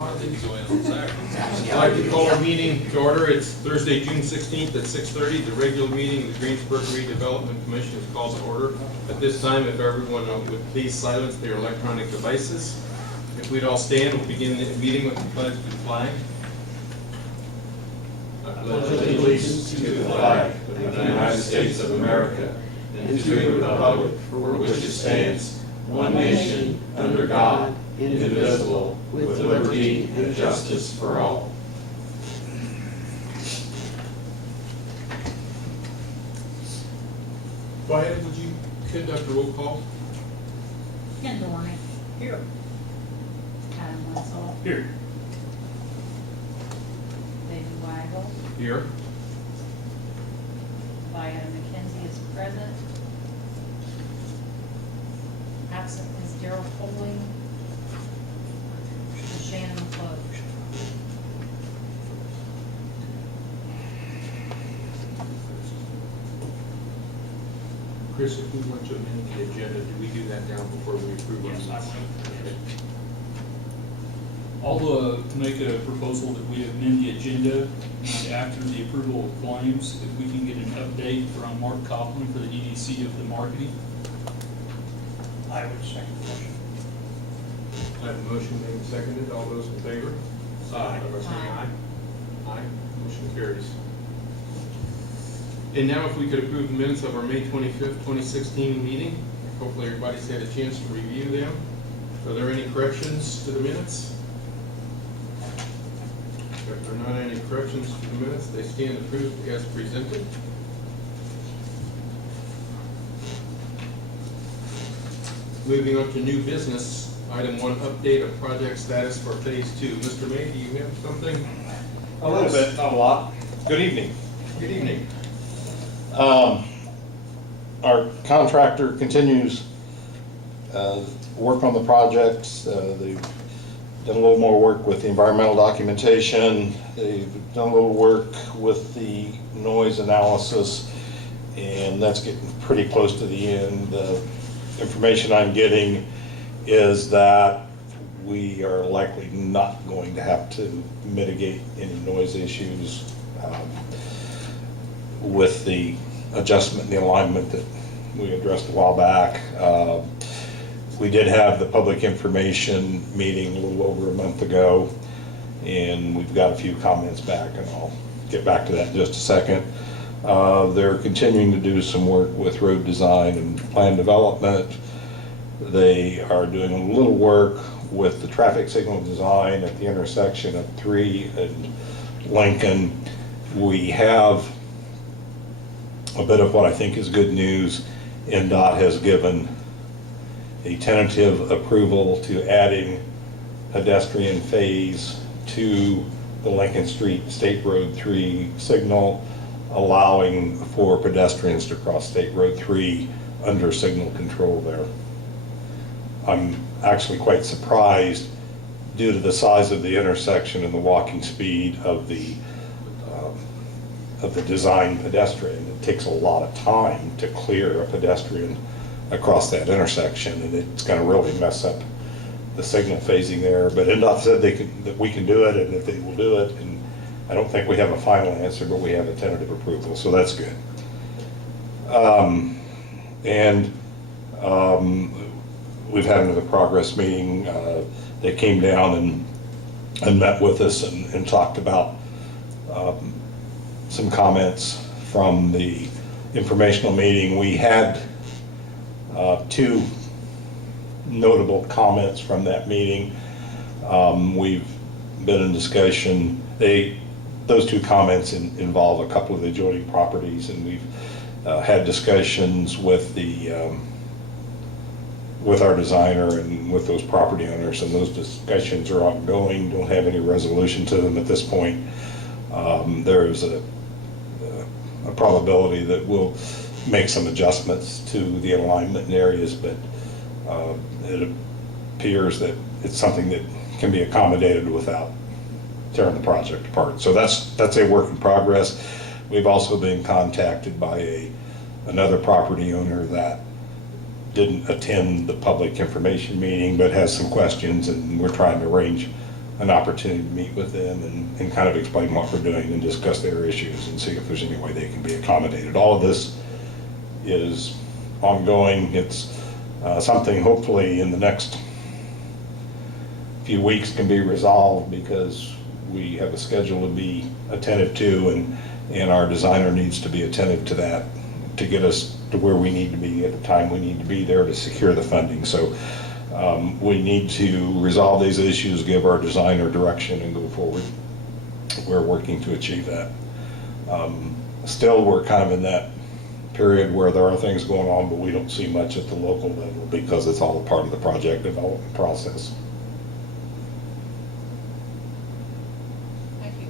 I'd like to call our meeting to order. It's Thursday, June 16th at 6:30. The regular meeting of the Greensburg Redevelopment Commission is called to order. At this time, if everyone would please silence their electronic devices. If we'd all stand, we'll begin the meeting with the pledge to the flag. I pledge allegiance to the flag of the United States of America and to the republic for which it stands, one nation, under God, indivisible, with liberty and justice for all. Wyatt, would you conduct a roll call? Ken Dornick. Here. Adam Wetzel. Here. David Weigel. Here. Viola McKenzie is present. Absent is Daryl Foley. And Shannon McClure. Chris, if we want to amend the agenda, do we do that now before we approve? Yes, I will. Okay. I'll make a proposal that we amend the agenda, and after the approval of claims, if we can get an update from Marc Coplon for the EDC of the marketing. I would second the motion. I have a motion made and seconded. All those in favor? Aye. By saying aye. Aye. Motion carries. And now if we could approve the minutes of our May 25th, 2016 meeting. Hopefully everybody's had a chance to review them. Are there any corrections to the minutes? If there are not any corrections to the minutes, they stand approved as presented. Moving on to new business, item 1, update of project status for phase 2. Mr. May, do you have something? A little bit, not a lot. Good evening. Good evening. Our contractor continues work on the projects. They've done a little more work with the environmental documentation. They've done a little work with the noise analysis, and that's getting pretty close to the end. The information I'm getting is that we are likely not going to have to mitigate any noise issues with the adjustment and the alignment that we addressed a while back. We did have the public information meeting a little over a month ago, and we've got a few comments back, and I'll get back to that in just a second. They're continuing to do some work with road design and plan development. They are doing a little work with the traffic signal design at the intersection of 3 and Lincoln. We have a bit of what I think is good news. NDOT has given a tentative approval to adding pedestrian phase to the Lincoln Street State Road 3 signal, allowing for pedestrians to cross State Road 3 under signal control there. I'm actually quite surprised due to the size of the intersection and the walking speed of the design pedestrian. It takes a lot of time to clear a pedestrian across that intersection, and it's going to really mess up the signal phasing there. But NDOT said that we can do it, and that they will do it. And I don't think we have a final answer, but we have a tentative approval, so that's good. We've had another progress meeting. They came down and met with us and talked about some comments from the informational meeting. We had 2 notable comments from that meeting. We've been in discussion. Those 2 comments involve a couple of the adjoining properties, and we've had discussions with with our designer and with those property owners, and those discussions are ongoing. Don't have any resolution to them at this point. There is a probability that we'll make some adjustments to the alignment in areas, but it appears that it's something that can be accommodated without tearing the project apart. So that's a work in progress. We've also been contacted by another property owner that didn't attend the public information meeting but has some questions, and we're trying to arrange an opportunity to meet with them and kind of explain what we're doing and discuss their issues and see if there's any way they can be accommodated. All of this is ongoing. It's something hopefully in the next few weeks can be resolved, because we have a schedule to be attentive to, and our designer needs to be attentive to that to get us to where we need to be at the time we need to be there to secure the funding. So we need to resolve these issues, give our designer direction, and go forward. We're working to achieve that. Still, we're kind of in that period where there are things going on, but we don't see much at the local level because it's all a part of the project development process. Thank you.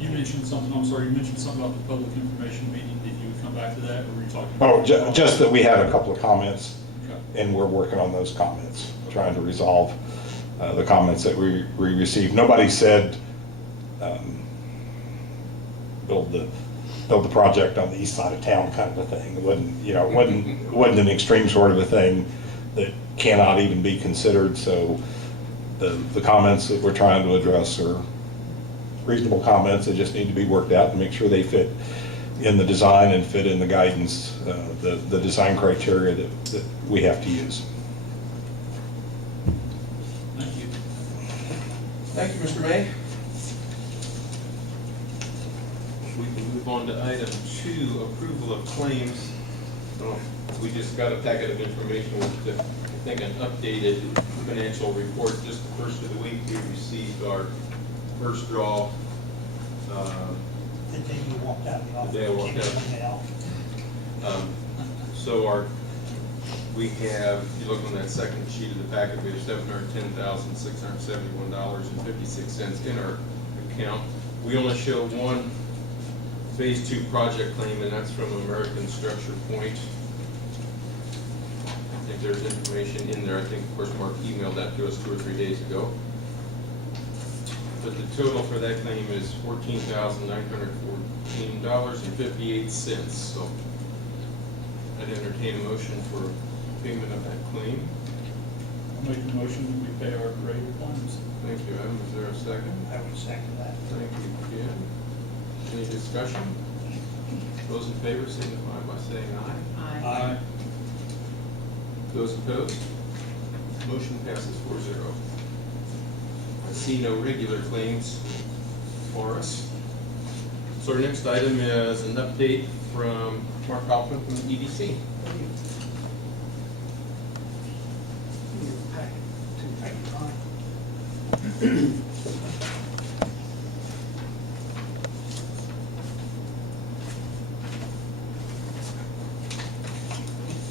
You mentioned something, I'm sorry, you mentioned something about the public information meeting. Did you come back to that, or were you talking Oh, about? just that we had a couple of comments, Okay. and we're working on those comments, trying to resolve the comments that we received. Nobody said build the project on the east side of town kind of a thing. It wasn't, you know, it wasn't an extreme sort of a thing that cannot even be considered. So the comments that we're trying to address are reasonable comments. They just need to be worked out and make sure they fit in the design and fit in the guidance, the design criteria that we have to use. Thank you. Thank you, Mr. May. We can move on to item 2, approval of claims. We just got a packet of information with, I think, an updated financial report. Just the first of the week, we received our first draw. The day you walked out of the office. The day I walked out. Came out. So we have, if you look on that second sheet of the packet, we have $710,671.56 in our account. We only show one Phase 2 project claim, and that's from American Structure Point. I think there's information in there. I think, of course, Mark emailed that to us 2 or 3 days ago. But the total for that claim is $14,914.58. So I'd entertain a motion for payment of that claim. I'll make a motion that we pay our regular claims. Thank you, Adam. Is there a second? I would second that. Thank you, Ken. Any discussion? Those in favor signify by saying aye. Aye. Those opposed? Motion passes 4-0. I see no regular claims for us. So our next item is an update from Marc Coplon from the EDC.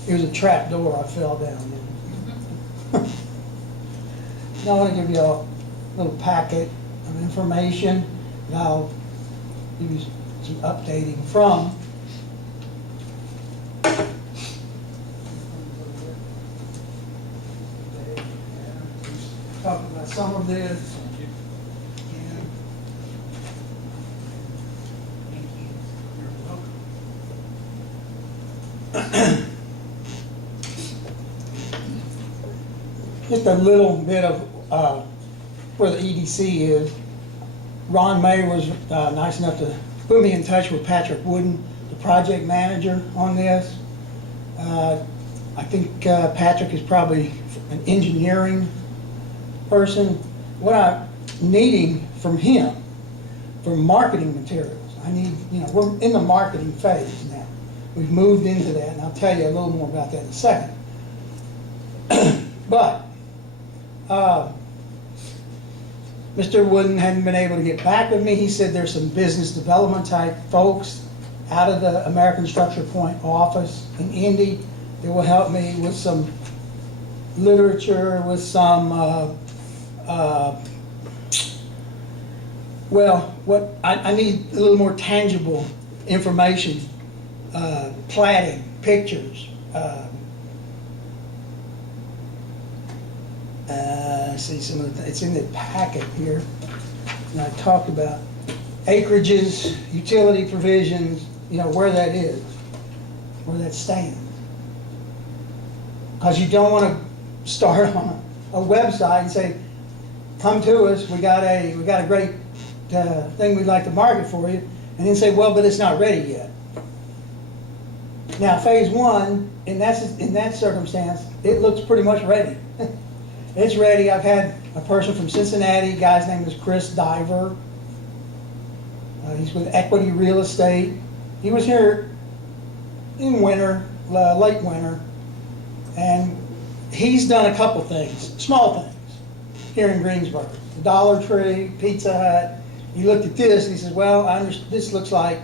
Here's a trap door I fell down in. Now I want to give you a little packet of information, and I'll give you some updating from. Talk about some of this. You're welcome. Just a little bit of where the EDC is. Ron May was nice enough to put me in touch with Patrick Wooden, the project manager on this. I think Patrick is probably an engineering person. What I'm needing from him, for marketing materials, I need, we're in the marketing phase now. We've moved into that, and I'll tell you a little more about that in a second. But Mr. Wooden hadn't been able to get back with me. He said there's some business development type folks out of the American Structure Point office in Indy that will help me with some literature, with some, what I need a little more tangible information, platting, pictures. See some of it's in the packet here. And I talked about acreages, utility provisions, where that is, where that stands. Because you don't want to start on a website and say, come to us, we got a great thing we'd like to market for you, and then say, well, but it's not ready yet. Now, phase one, in that circumstance, it looks pretty much ready. It's ready. I've had a person from Cincinnati, guy's name is Chris Diver. He's with Equity Real Estate. He was here in winter, late winter, and he's done a couple things, small things, here in Greensburg. The Dollar Tree, Pizza Hut. He looked at this and he says, well, this looks like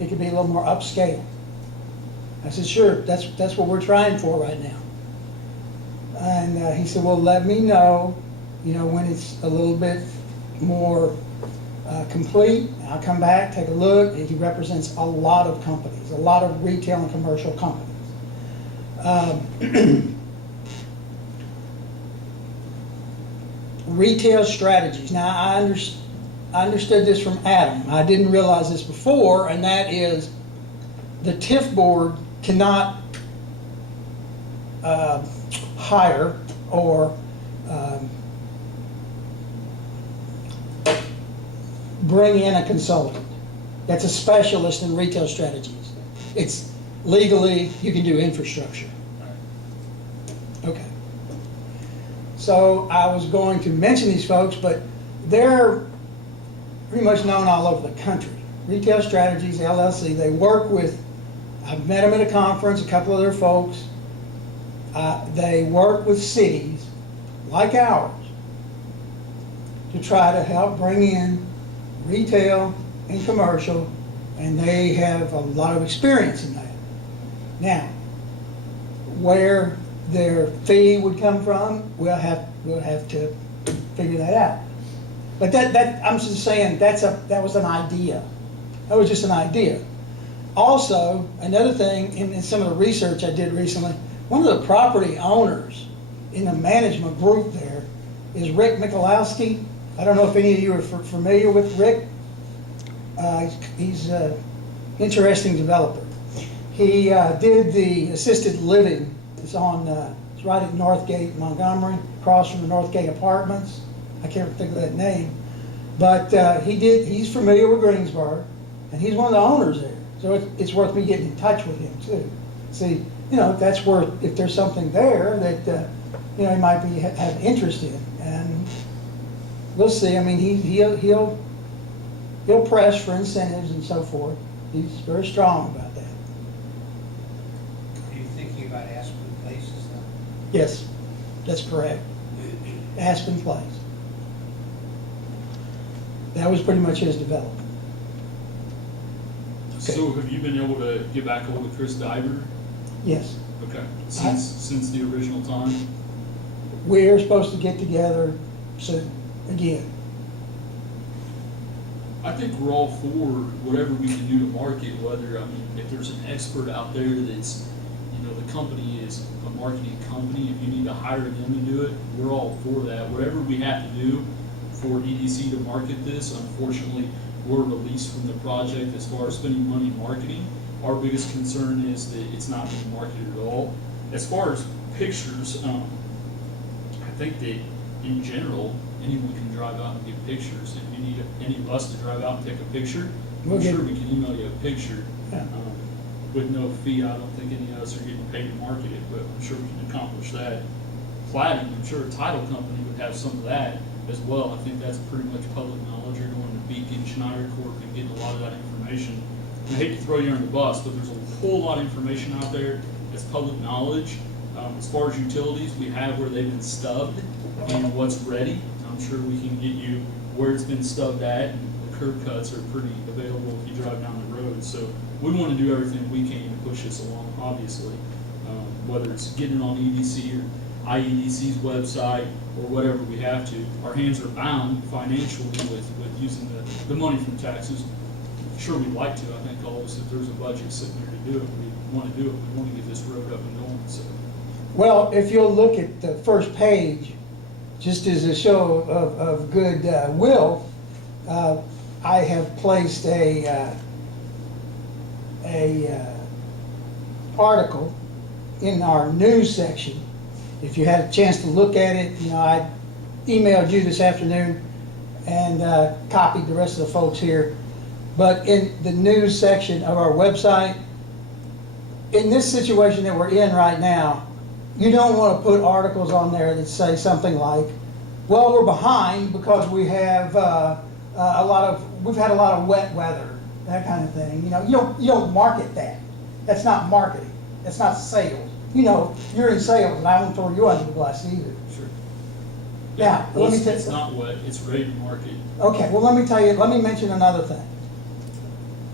it could be a little more upscale. I said, sure, that's what we're trying for right now. And he said, well, let me know, when it's a little bit more complete. I'll come back, take a look. He represents a lot of companies, a lot of retail and commercial companies. Retail strategies. Now, I understood this from Adam. I didn't realize this before, and that is the TIF board cannot hire or bring in a consultant that's a specialist in retail strategies. It's legally, you can do infrastructure. Okay. So I was going to mention these folks, but they're pretty much known all over the country. Retail Strategies, LLC, they work with, I've met them at a conference, a couple of their folks. They work with cities like ours to try to help bring in retail and commercial, and they have a lot of experience in that. Now, where their fee would come from, we'll have to figure that out. But that I'm just saying that was an idea. That was just an idea. Also, another thing in some of the research I did recently, one of the property owners in the management group there is Rick Michalowski. I don't know if any of you are familiar with Rick. He's an interesting developer. He did the assisted living. It's right at Northgate, Montgomery, across from the Northgate Apartments. I can't think of that name. But he's familiar with Greensburg, and he's one of the owners there. So it's worth me getting in touch with him too. See, if there's something there that he might have interest in, and we'll see. I mean, he'll press for incentives and so forth. He's very strong about that. Are you thinking about Aspen Places then? Yes, that's correct. Aspen Place. That was pretty much his development. So have you been able to get back hold of Chris Diver? Yes. Okay, since the original time? We're supposed to get together soon, again. I think we're all for whatever we can do to market, if there's an expert out there that's, the company is a marketing company, if you need to hire them to do it, we're all for that. Whatever we have to do for EDC to market this, unfortunately, we're released from the project as far as spending money in marketing. Our biggest concern is that it's not being marketed at all. As far as pictures, I think that in general, anyone can drive out and get pictures. If you need any of us to drive out and take a picture, I'm sure we can email you a picture. Yeah. With no fee. I don't think any of us are getting paid to market it, but I'm sure we can accomplish that. Plating, I'm sure a title company would have some of that as well. I think that's pretty much public knowledge. You're going to Beacon, Schneider Corp, and getting a lot of that information. And I hate to throw you under the bus, but there's a whole lot of information out there that's public knowledge. As far as utilities, we have where they've been stubbed and what's ready. I'm sure we can get you where it's been stubbed at, and the curb cuts are pretty available if you drive down the road. So we want to do everything we can to push this along, obviously, whether it's getting it on EDC or IEDC's website or whatever we have to. Our hands are bound financially with using the money from taxes. Sure, we'd like to. I think all of us, if there's a budget sitting there to do it, we want to do it. We want to get this road up and going. So. Well, if you'll look at the first page, just as a show of good will, I have placed a article in our news section. If you had a chance to look at it, I emailed you this afternoon and copied the rest of the folks here. But in the news section of our website, in this situation that we're in right now, you don't want to put articles on there that say something like, well, we're behind because we have we've had a lot of wet weather, that kind of thing. You know, you don't market that. That's not marketing. That's not sales. You know, you're in sales, and I won't throw you under the bus either. Sure. Now, Well, let me it's not wet, it's ready to market. Okay, well, let me mention another thing.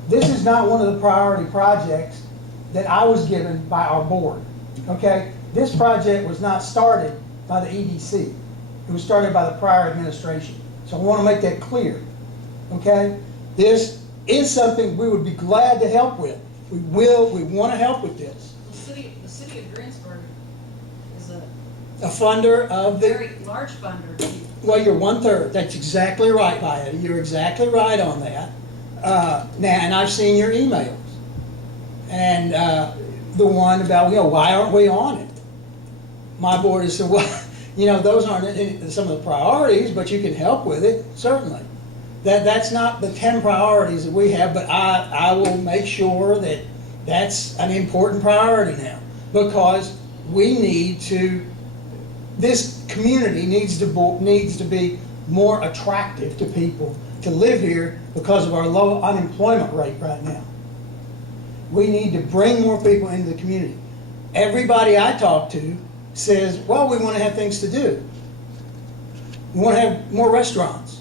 This is not one of the priority projects that I was given by our board, okay? This project was not started by the EDC. It was started by the prior administration. So I want to make that clear, okay? This is something we would be glad to help with. We want to help with this. The city of Greensburg is a A funder of the, very large funder. well, you're 1/3. That's exactly right, Maya. You're exactly right on that. Now, and I've seen your emails. And the one about, you know, why aren't we on it? My board has said, well, you know, those aren't some of the priorities, but you can help with it, certainly. That's not the 10 priorities that we have, but I will make sure that that's an important priority now. Because we need to, this community needs to be more attractive to people to live here because of our low unemployment rate right now. We need to bring more people into the community. Everybody I talk to says, well, we want to have things to do. We want to have more restaurants.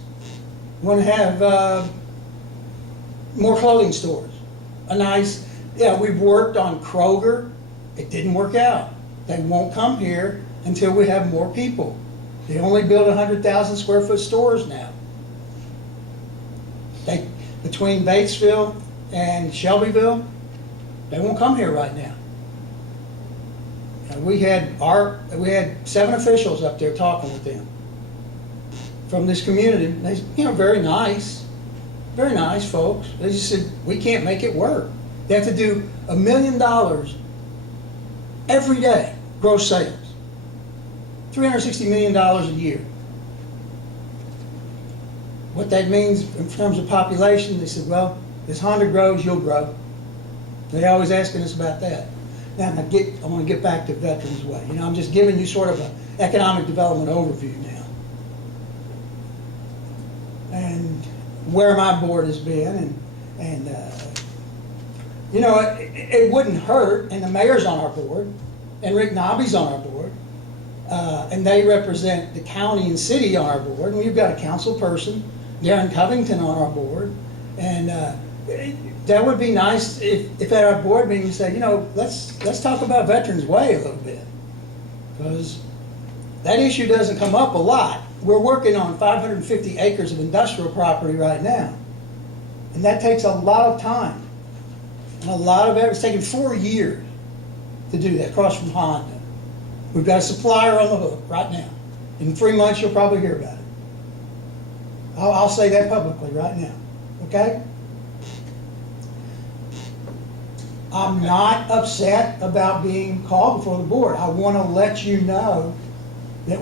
We want to have more clothing stores. We've worked on Kroger. It didn't work out. They won't come here until we have more people. They only build 100,000 square foot stores now. Between Batesville and Shelbyville, they won't come here right now. We had 7 officials up there talking with them from this community. They, you know, very nice folks. They just said, we can't make it work. They have to do $1 million every day, gross sales. $360 million a year. What that means in terms of population, they said, well, as Honda grows, you'll grow. They're always asking us about that. Now, I want to get back to Veterans Way. You know, I'm just giving you sort of an economic development overview now. And where my board has been, and you know, it wouldn't hurt, and the mayor's on our board, and Rick Nobby's on our board, and they represent the county and city on our board, and we've got a council person, Darren Covington, on our board, and that would be nice if at our board meeting you say, you know, let's talk about Veterans Way a little bit, because that issue doesn't come up a lot. We're working on 550 acres of industrial property right now, and that takes a lot of time, and a lot of effort. It's taken 4 years to do that, across from Honda. We've got a supplier on the hook right now. In 3 months, you'll probably hear about it. I'll say that publicly right now, okay? I'm not upset about being called before the board. I want to let you know that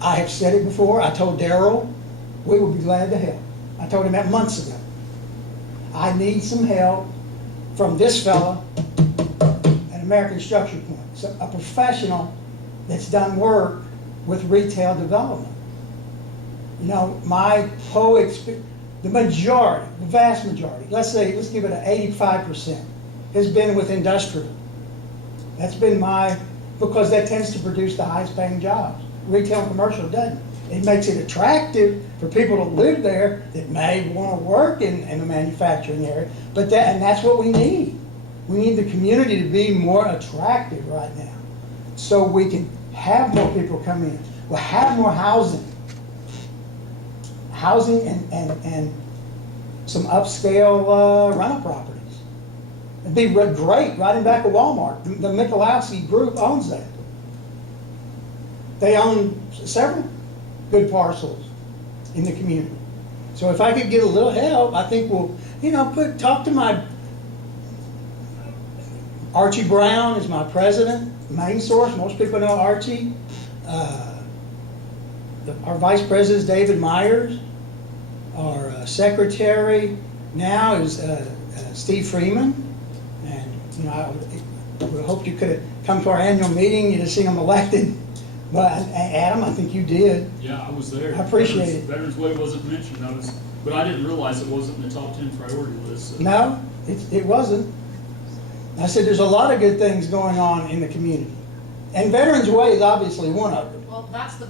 I have said it before. I told Darrell we would be glad to help. I told him that months ago. I need some help from this fella at American Structure Point, so a professional that's done work with retail development. You know, my whole experience, the vast majority, let's give it an 85%, has been with industrial. That's been because that tends to produce the highest paying jobs. Retail and commercial doesn't. It makes it attractive for people to live there that may want to work in the manufacturing area, and that's what we need. We need the community to be more attractive right now, so we can have more people come in. We'll have more housing and some upscale rental properties. It'd be great right in back of Walmart. The Michalowski Group owns that. They own several good parcels in the community. So if I could get a little help, I think we'll, you know, talk to my Archie Brown is my president, Main Source. Most people know Archie. our vice president is David Myers. Our secretary now is Steve Freeman. And, you know, I would hope you could have come to our annual meeting, you'd have seen him elected. But Adam, I think you did. Yeah, I was there. I appreciate it. Veterans Way wasn't mentioned, but I didn't realize it wasn't in the top 10 priority list. So. No, it wasn't. I said there's a lot of good things going on in the community. And Veterans Way is obviously one of them. Well, that's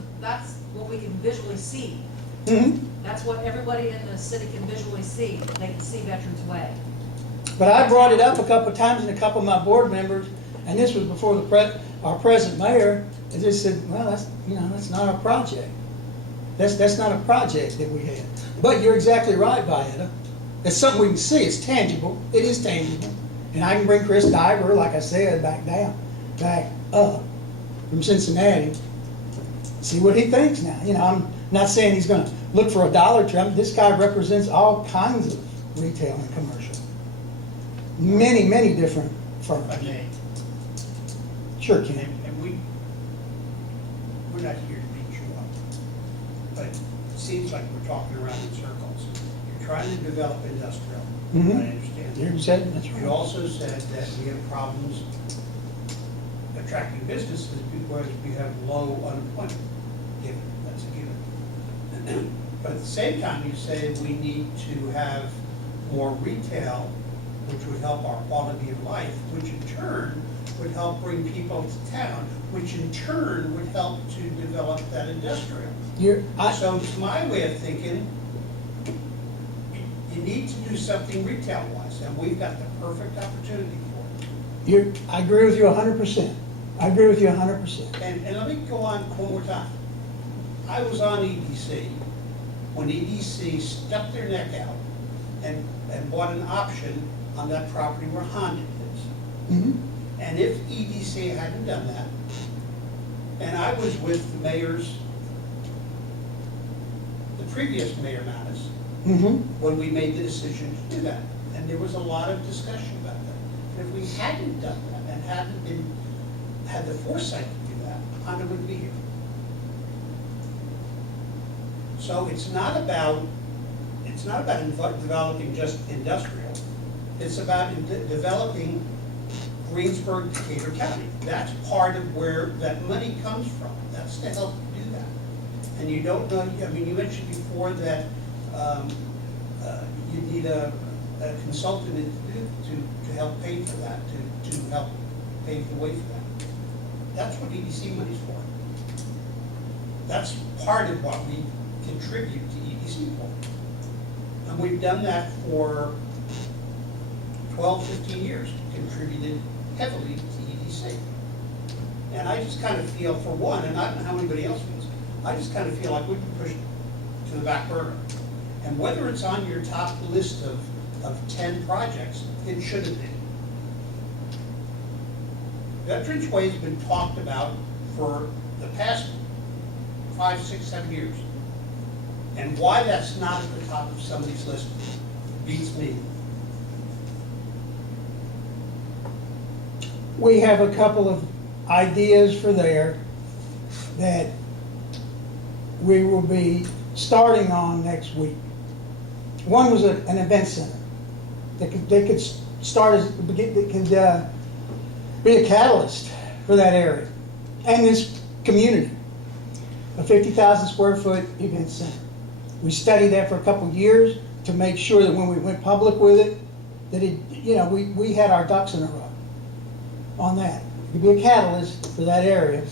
what we can visually see. Mhm. That's what everybody in the city can visually see. They can see Veterans Way. But I brought it up a couple of times and a couple of my board members, and this was before our present mayor, and just said, well, that's not our project. That's not a project that we had. But you're exactly right, Vieta. It's something we can see. It's tangible. It is tangible. And I can bring Chris Diver, like I said, back up from Cincinnati. See what he thinks now. You know, I'm not saying he's going to look for a Dollar Tree. This guy represents all kinds of retail and commercial. Many, many different firms. If I may, Sure, Ken. and we're not here to beat you up, but it seems like we're talking around in circles. You're trying to develop industrial, Mhm. I understand. You said that's You right. also said that we have problems attracting businesses because we have low unemployment. Given, that's a given. But at the same time, you say we need to have more retail, which would help our quality of life, which in turn would help bring people to town, which in turn would help to develop that industrial. So it's my way of thinking, you need to do something retail-wise, and we've got the perfect opportunity for it. I agree with you 100%. I agree with you 100%. And let me go on one more time. I was on EDC when EDC stuck their neck out and bought an option on that property where Honda is. Mhm. And if EDC hadn't done that, and I was with the mayors, the previous Mayor Mattis, Mhm. when we made the decision to do that, and there was a lot of discussion about that. And if we hadn't done that and had the foresight to do that, Honda wouldn't be here. So it's not about developing just industrial. It's about developing Greensburg, Decatur County. That's part of where that money comes from. That's to help do that. And you don't know, I mean, you mentioned before that you need a consultant to help pay for that, to help pave the way for that. That's what EDC money's for. That's part of what we contribute to EDC for. And we've done that for 12, 15 years, contributed heavily to EDC. And I just kind of feel, for one, and I don't know how anybody else feels, I just kind of feel like we've been pushed to the back burner. And whether it's on your top list of 10 projects, it should have been. Veterans Way has been talked about for the past 5, 6, 7 years. And why that's not at the top of somebody's list beats me. We have a couple of ideas for there that we will be starting on next week. One was an event center that could start as, that could be a catalyst for that area and this community. A 50,000 square foot event center. We studied that for a couple of years to make sure that when we went public with it, that it, you know, we had our ducks in a row on that. It could be a catalyst for that area.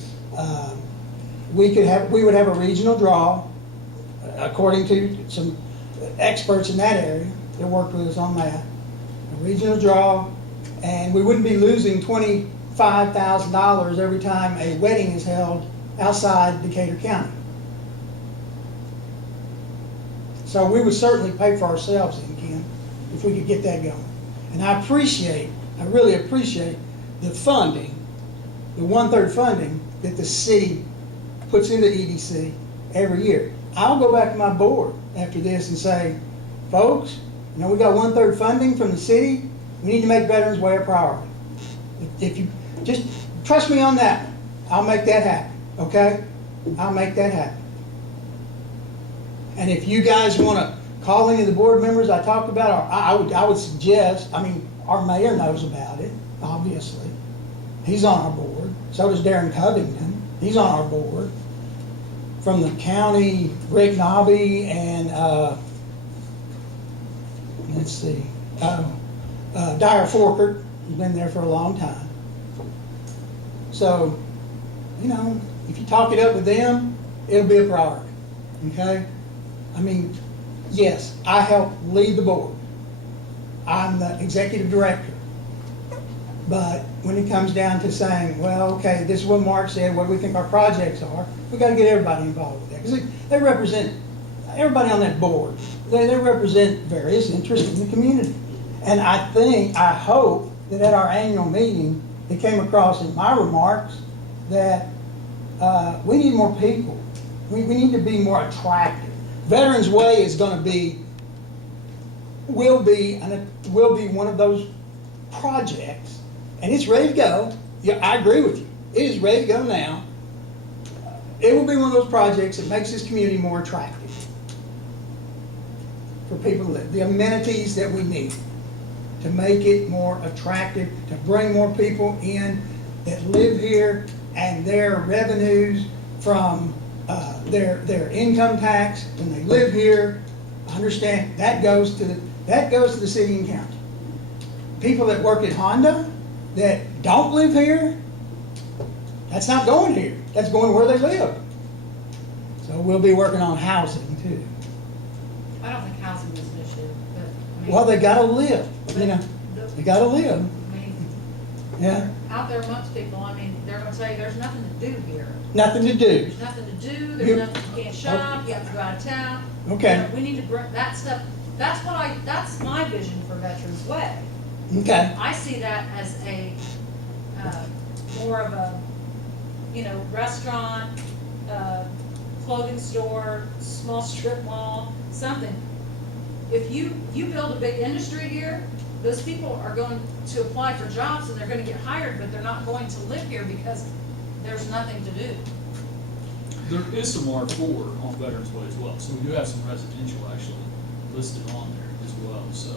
We would have a regional draw, according to some experts in that area that worked with us on that. A regional draw, and we wouldn't be losing $25,000 every time a wedding is held outside Decatur County. So we would certainly pay for ourselves in, Ken, if we could get that going. And I really appreciate the funding, the 1/3 funding that the city puts into EDC every year. I'll go back to my board after this and say, folks, you know, we got 1/3 funding from the city. We need to make Veterans Way a priority. If you just trust me on that one, I'll make that happen, okay? I'll make that happen. And if you guys wanna call any of the board members I talked about, or I would suggest, I mean, our mayor knows about it, obviously. He's on our board, so does Darren Covington, he's on our board. From the county, Rick Nobby and, let's see, Dyer Forkert, he's been there for a long time. So, you know, if you talk it up with them, it'll be a priority, okay? I mean, yes, I help lead the board. I'm the executive director. But when it comes down to saying, well, okay, this is what Mark said, what do we think our projects are, we gotta get everybody involved with that. Because they represent, everybody on that board, they represent various interests in the community. And I think, I hope that at our annual meeting, it came across in my remarks that we need more people. We need to be more attractive. Veterans Way is gonna be, will be one of those projects, and it's ready to go. Yeah, I agree with you. It is ready to go now. It will be one of those projects that makes this community more attractive for people to live. The amenities that we need to make it more attractive, to bring more people in that live here, and their revenues from their income tax when they live here. Understand that goes to the city and county. People that work at Honda that don't live here, that's not going here. That's going where they live. So we'll be working on housing too. I don't think housing is an issue, but, I mean. Well, they gotta live, you know, they gotta live, I mean, yeah. out there amongst people, I mean, they're gonna tell you there's nothing to do here. Nothing to do. There's nothing to do, there's nothing, you can't shop, you have to go out of town. Okay. You know, we need to bring that stuff, that's my vision for Veterans Way. Okay, I see that as a, more of a, you know, restaurant, clothing store, small strip mall, something. If you build a big industry here, those people are going to apply for jobs and they're gonna get hired, but they're not going to live here because there's nothing to do. There is some R4 on Veterans Way as well, so we do have some residential actually listed on there as well, so.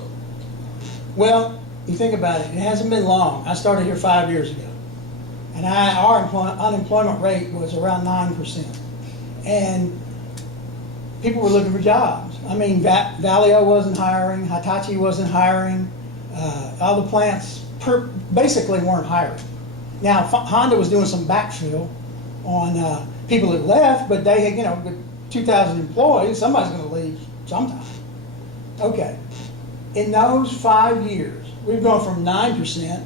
well, you think about it, it hasn't been long. I started here 5 years ago. And our unemployment rate was around 9%. And people were looking for jobs. I mean, Valio wasn't hiring, Hitachi wasn't hiring, all the plants basically weren't hiring. Now, Honda was doing some backfill on people that left, but they had, you know, with 2,000 employees, somebody's gonna leave sometime. Okay, in those 5 years, we've gone from 9%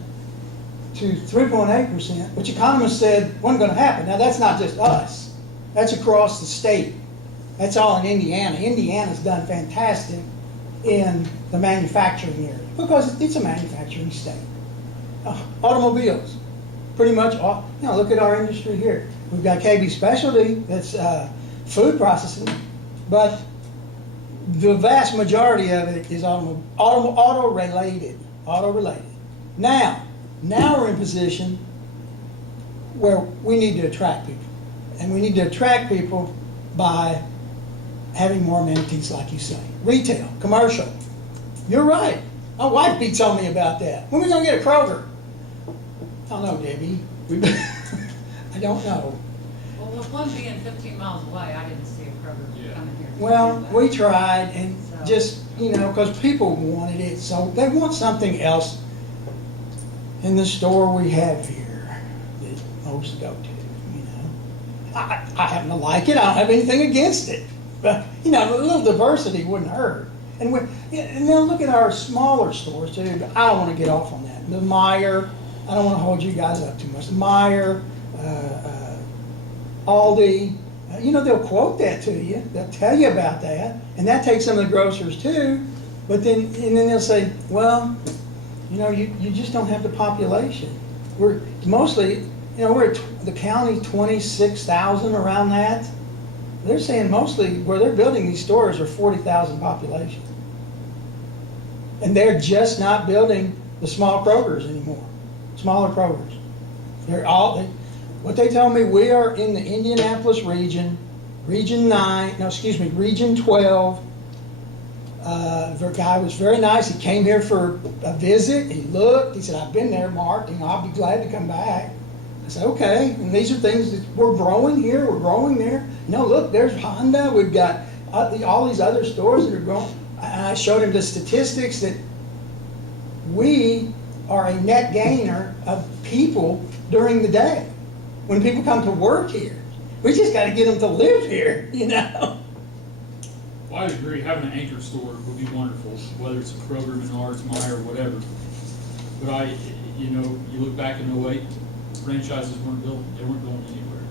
to 3.8%, which economists said wasn't gonna happen. Now, that's not just us, that's across the state. That's all in Indiana. Indiana's done fantastic in the manufacturing area because it's a manufacturing state. Automobiles, pretty much all, you know, look at our industry here. We've got KB Specialty, that's food processing, but the vast majority of it is auto-related. Now we're in a position where we need to attract people. And we need to attract people by having more amenities, like you say. Retail, commercial. You're right. My wife beats on me about that. When are we gonna get a Kroger? I don't know, Debbie. I don't know. Well, with one being 15 miles away, I didn't see a Kroger coming here. Well, we tried and just, you know, because people wanted it, so they want something else in the store we have here that most go to, you know. I happen to like it. I don't have anything against it. But, you know, a little diversity wouldn't hurt. And then look at our smaller stores too. I don't want to get off on that. The Meijer, I don't want to hold you guys up too much. Meijer, Aldi, you know, they'll quote that to you. They'll tell you about that. And that takes some of the grocers too. But then they'll say, well, you know, you just don't have the population. We're mostly, you know, we're at the county 26,000 around that. They're saying mostly where they're building these stores are 40,000 population. And they're just not building the small Krogers anymore. Smaller Krogers. They're all, what they tell me, we are in the Indianapolis region Region 12. The guy was very nice. He came here for a visit. He looked. He said, "I've been there, Mark. I'll be glad to come back." I said, "Okay." And these are things that we're growing here. We're growing there. Look, there's Honda. We've got all these other stores that are growing. And I showed him the statistics that we are a net gainer of people during the day when people come to work here. We just got to get them to live here, Well, I agree, having an anchor store would be wonderful, whether it's a Kroger, Menards, Meijer, whatever. But you look back in 08, franchises weren't built, they weren't going anywhere.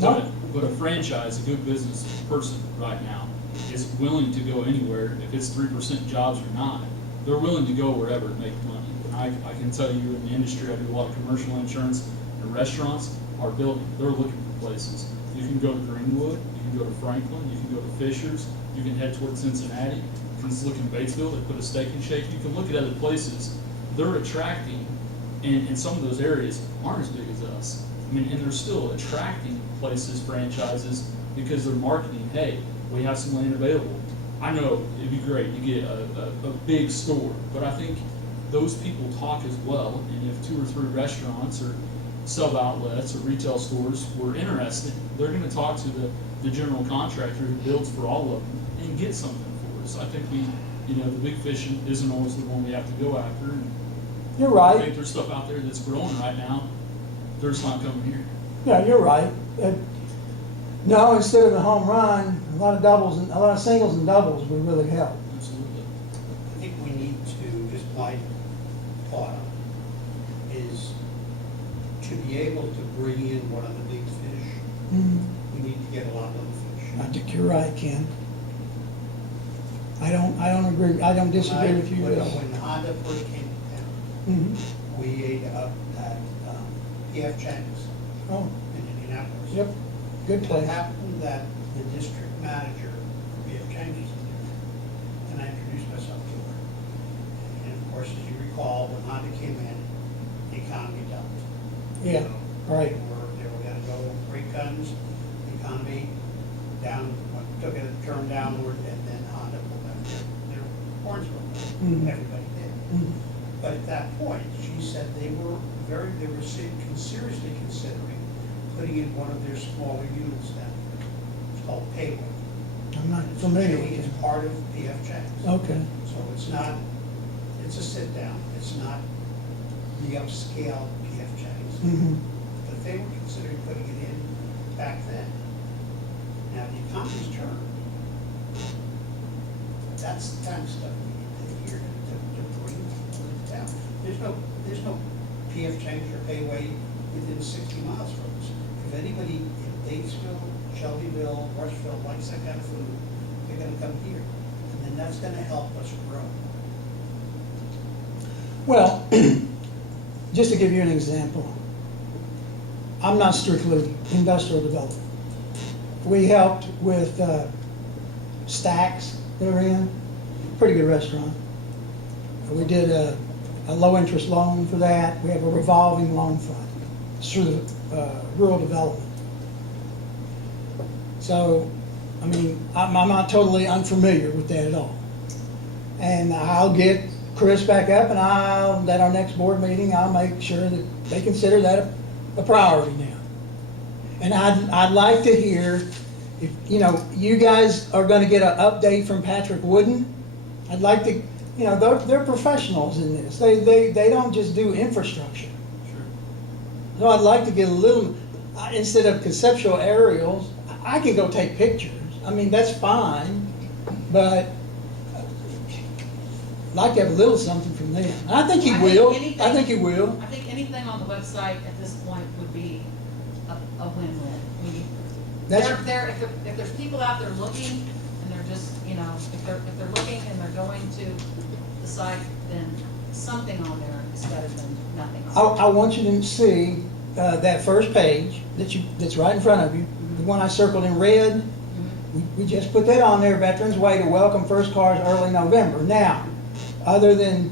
No. But a franchise, a good business person right now, is willing to go anywhere, if it's 3% jobs or not. They're willing to go wherever to make money. And I can tell you in the industry, I do a lot of commercial insurance, and restaurants are building, they're looking for places. You can go to Greenwood, you can go to Franklin, you can go to Fishers, you can head towards Cincinnati, you can just look in Batesville, they put a Steak and Shake, you can look at other places, they're attracting, and some of those areas aren't as big as us. And they're still attracting places, franchises, because they're marketing, hey, we have some land available. I know it'd be great to get a big store, but I think those people talk as well, and if 2 or 3 restaurants or sub-outlets or retail stores were interested, they're gonna talk to the general contractor who builds for all of them and get something for us. I think the big fish isn't always the one we have to go after. And You're I right. think there's stuff out there that's growing right now, they're just not coming here. Yeah, you're right. No, instead of a home run, a lot of singles and doubles would really help. Absolutely. I think we need to, just my thought on it, is to be able to bring in one of the big fish, we need to get a lot of little fish. I think you're right, Ken. I don't agree. I don't disagree with you at all. When Honda first came to town, Mhm. we ate up at PF Chang's Oh, in Indianapolis. yep. Good It place. happened that the district manager for PF Chang's was in there, and I introduced myself to her. And of course, as you recall, when Honda came in, the economy dumped. Yeah, right. They were gonna go freight guns, the economy down, took a turn downward, and then Honda pulled out their horns were up. Mhm. Everybody did. Mhm. But at that point, she said they were seriously considering putting in one of their smaller units down there. It's called Payway. I'm not familiar with It's it. part of PF Chang's. Okay. So it's a sit down, it's not the upscale PF Chang's. Mhm. But they were considering putting it in back then. Now, the economy's turned. That's the kind of stuff we need to hear to bring people into town. There's no PF Chang's or Payway within 60 miles from us. If anybody in Batesville, Shelbyville, Rushville likes that kind of food, they're gonna come here. And then that's gonna help us grow. Well, just to give you an example, I'm not strictly industrial development. We helped with Stacks they're in, pretty good restaurant. We did a low-interest loan for that. We have a revolving loan fund. It's through the rural development. So, I'm not totally unfamiliar with that at all. And I'll get Chris back up, and at our next board meeting, I'll make sure that they consider that a priority now. And I'd like to hear, if, you guys are gonna get an update from Patrick Wooden. I'd like to, they're professionals in this. They don't just do infrastructure. Sure. So I'd like to get a little, instead of conceptual aerials, I can go take pictures. That's fine, but I'd like to have a little something from them. I think he will. I think he will. I think anything on the website at this point would be a win-win. That's- If there's people out there looking, and they're just, if they're looking and they're going to the site, then something on there is better than nothing on I want you to see that first page that's right in front of you, the one I circled in red. We just put that on there, Veterans Way to welcome first cars early November. Now, other than,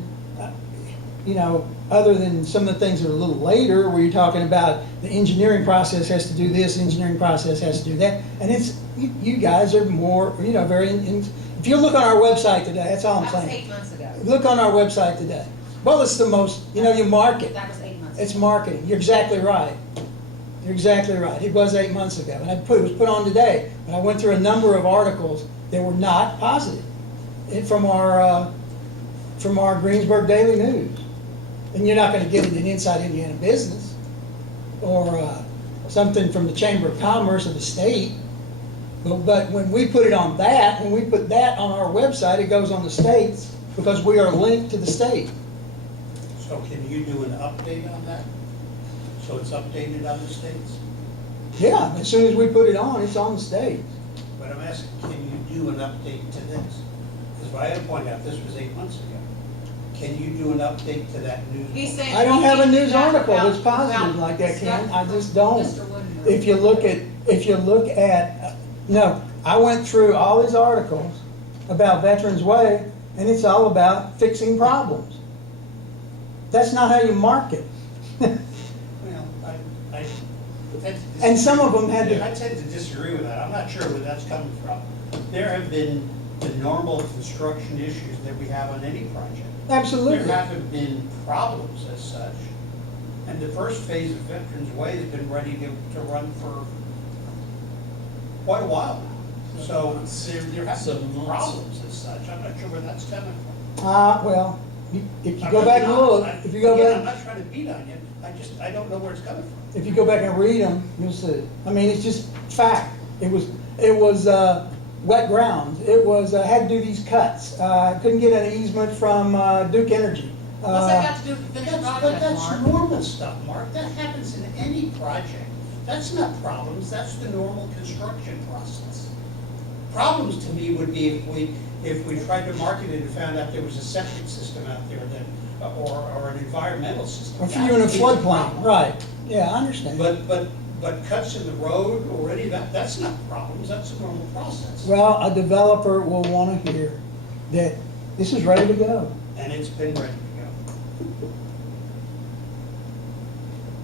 you know, other than some of the things that are a little later, where you're talking about the engineering process has to do this, engineering process has to do that, and it's, you guys are more, you know, very, if you look on our website today, that's all I'm That was saying. 8 months ago. Look on our website today. Well, it's the most, you know, you market. That was 8 months ago. It's marketing. You're exactly right. You're exactly right. It was 8 months ago, and it was put on today. But I went through a number of articles that were not positive from our Greensburg Daily News. And you're not going to get it in Inside Indiana Business or something from the Chamber of Commerce of the state. But when we put it on that, when we put that on our website, it goes on the state's because we are linked to the state. So can you do an update on that? So it's updated on the states? Yeah, as soon as we put it on, it's on the state. But I'm asking, can you do an update to this? Because what I had to point out, this was 8 months ago. Can you do an update to that news? He's saying. I don't have a news About- article that's about positive like that, Ken. I stuff just don't. Mr. Wooden. If you look at, no, I went through all these articles about Veterans Way, and it's all about fixing problems. That's not how you market. Well, I tend to And some of them had to- I tend to disagree with that. I'm not sure where that's coming from. There have been the normal construction issues that we have on any project. Absolutely. There haven't been problems as such. And the first phase of Veterans Way has been ready to run for quite a while now. So there haven't 7 been months. problems as such. I'm not sure where that's coming from. Well, if you go back and look, if you go Again, I'm back, not trying to beat on you. I don't know where it's coming from. if you go back and read them, you'll see. I mean, it's just fact. It was wet ground. It was, had to do these cuts. Couldn't get an easement from Duke Energy. What's that got to do with finished But project, that's Mark? normal stuff, Mark. That happens in any project. That's not problems, that's the normal construction process. Problems to me would be if we tried to market it and found out there was a septic system out there that, or an environmental system. Or if you're in a floodplain, right. Yeah, I understand. But cuts in the road or any of that, that's not problems, that's a normal process. Well, a developer will want to hear that this is ready to go. And it's been ready to go.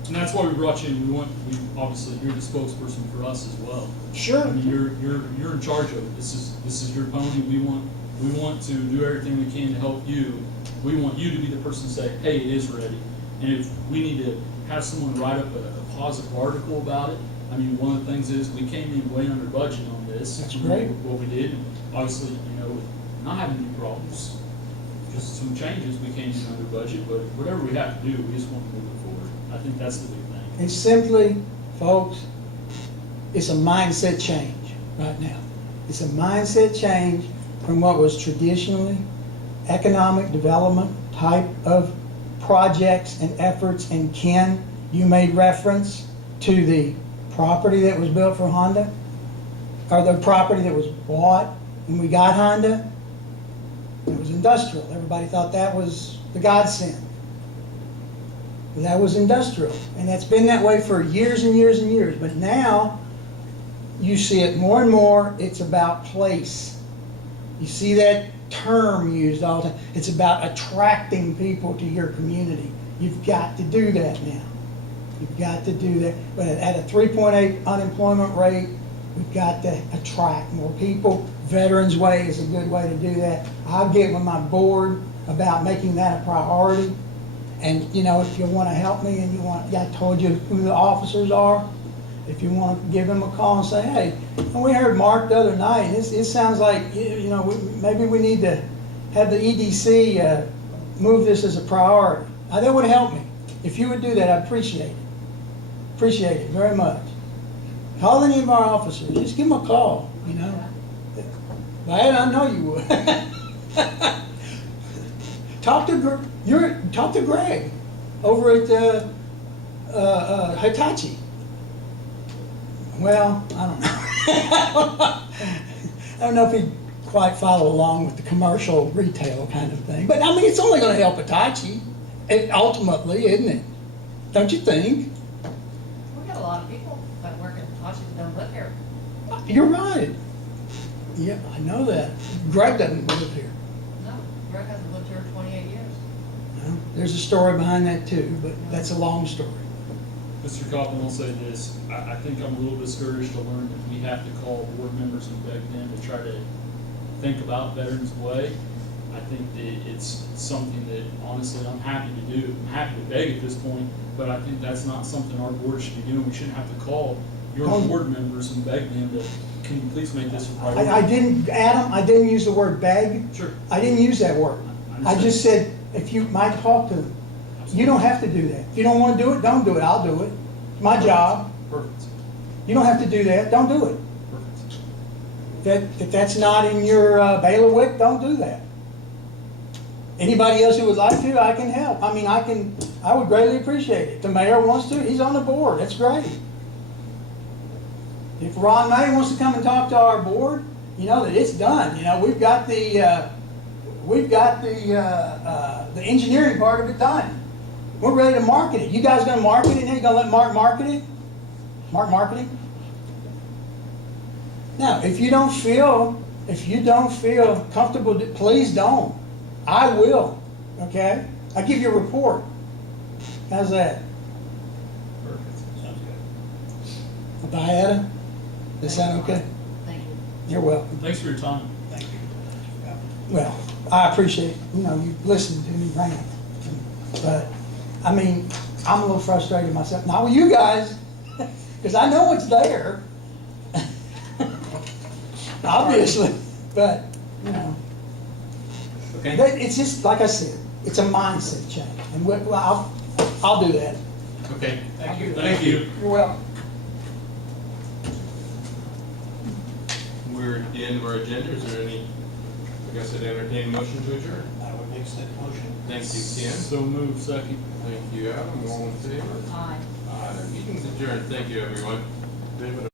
And that's why we brought you in. Obviously, you're the spokesperson for us as well. Sure. I mean, you're in charge of it. This is your pony. We want to do everything we can to help you. We want you to be the person to say, hey, it is ready. And if we need to have someone write up a positive article about it, I mean, one of the things is we came in way under budget on this. That's great. What we did, and obviously, with not having any problems, just some changes, we came in under budget, but whatever we have to do, we just want to move it forward. I think that's the big thing. It's simply, folks, it's a mindset change right now. It's a mindset change from what was traditionally economic development type of projects and efforts. And Ken, you made reference to the property that was built for Honda, or the property that was bought when we got Honda. It was industrial. Everybody thought that was the godsend. That was industrial, and that's been that way for years and years and years. But now, you see it more and more, it's about place. You see that term used all the time. It's about attracting people to your community. You've got to do that now. You've got to do that. But at a 3.8 unemployment rate, we've got to attract more people. Veterans Way is a good way to do that. I'll get with my board about making that a priority. And, if you want to help me and I told you who the officers are. If you want to give them a call and say, hey, and we heard Mark the other night, it sounds like, maybe we need to have the EDC move this as a priority. That would help me. If you would do that, I'd appreciate it. Appreciate it very much. Call any of our officers. Just give them a call, I know you would. Talk to Greg over at Hitachi. Well, I don't know. I don't know if he'd quite follow along with the commercial retail kind of thing. But, it's only going to help Hitachi, ultimately, isn't it? Don't you think? We got a lot of people that work in Washington don't live here. You're right. Yeah, I know that. Greg doesn't live here. No, Greg hasn't lived here 28 years. No. There's a story behind that too, but that's a long story. Mr. Coplon will say this, I think I'm a little discouraged to learn that we have to call board members and beg them to try to think about Veterans Way. I think that it's something that honestly I'm happy to do. I'm happy to beg at this point, but I think that's not something our board should be doing. We shouldn't have to call your board members and beg them to, can you please make this a priority? I didn't, Adam, I didn't use the word beg. Sure. I didn't use that word. I just said, if you might talk to them, you don't have to do that. If you don't want to do it, don't do it. I'll do it. It's my job. Perfect. You don't have to do that. Don't do it. Perfect. If that's not in your bailiwick, don't do that. Anybody else who would like to, I can help. I mean, I would greatly appreciate it. If the mayor wants to, he's on the board. That's great. If Ron May wants to come and talk to our board, you know that it's done. You know, we've got the engineering part of it done. We're ready to market it. You guys gonna market it, and you're gonna let Mark market it? Mark marketing? Now, if you don't feel comfortable, please don't. I will, okay? I give you a report. How's that? Perfect. Sounds good. Bye, Adam. Does that sound okay? Thank you. You're welcome. Thanks for your time. Thank you. Yeah. Well, I appreciate, you listening to me rant. But, I mean, I'm a little frustrated myself. Not with you guys, because I know it's there. Obviously, but, Okay. it's just, like I said, it's a mindset change. And I'll do that. Okay. Thank you. Thank you. You're welcome. We're at the end of our agenda. Is there any, I guess I'd entertain a motion to adjourn. I would make that motion. Thank you, Ken. So move second. Thank you, Adam. All in favor? Aye. Meeting's adjourned. Thank you, everyone. David.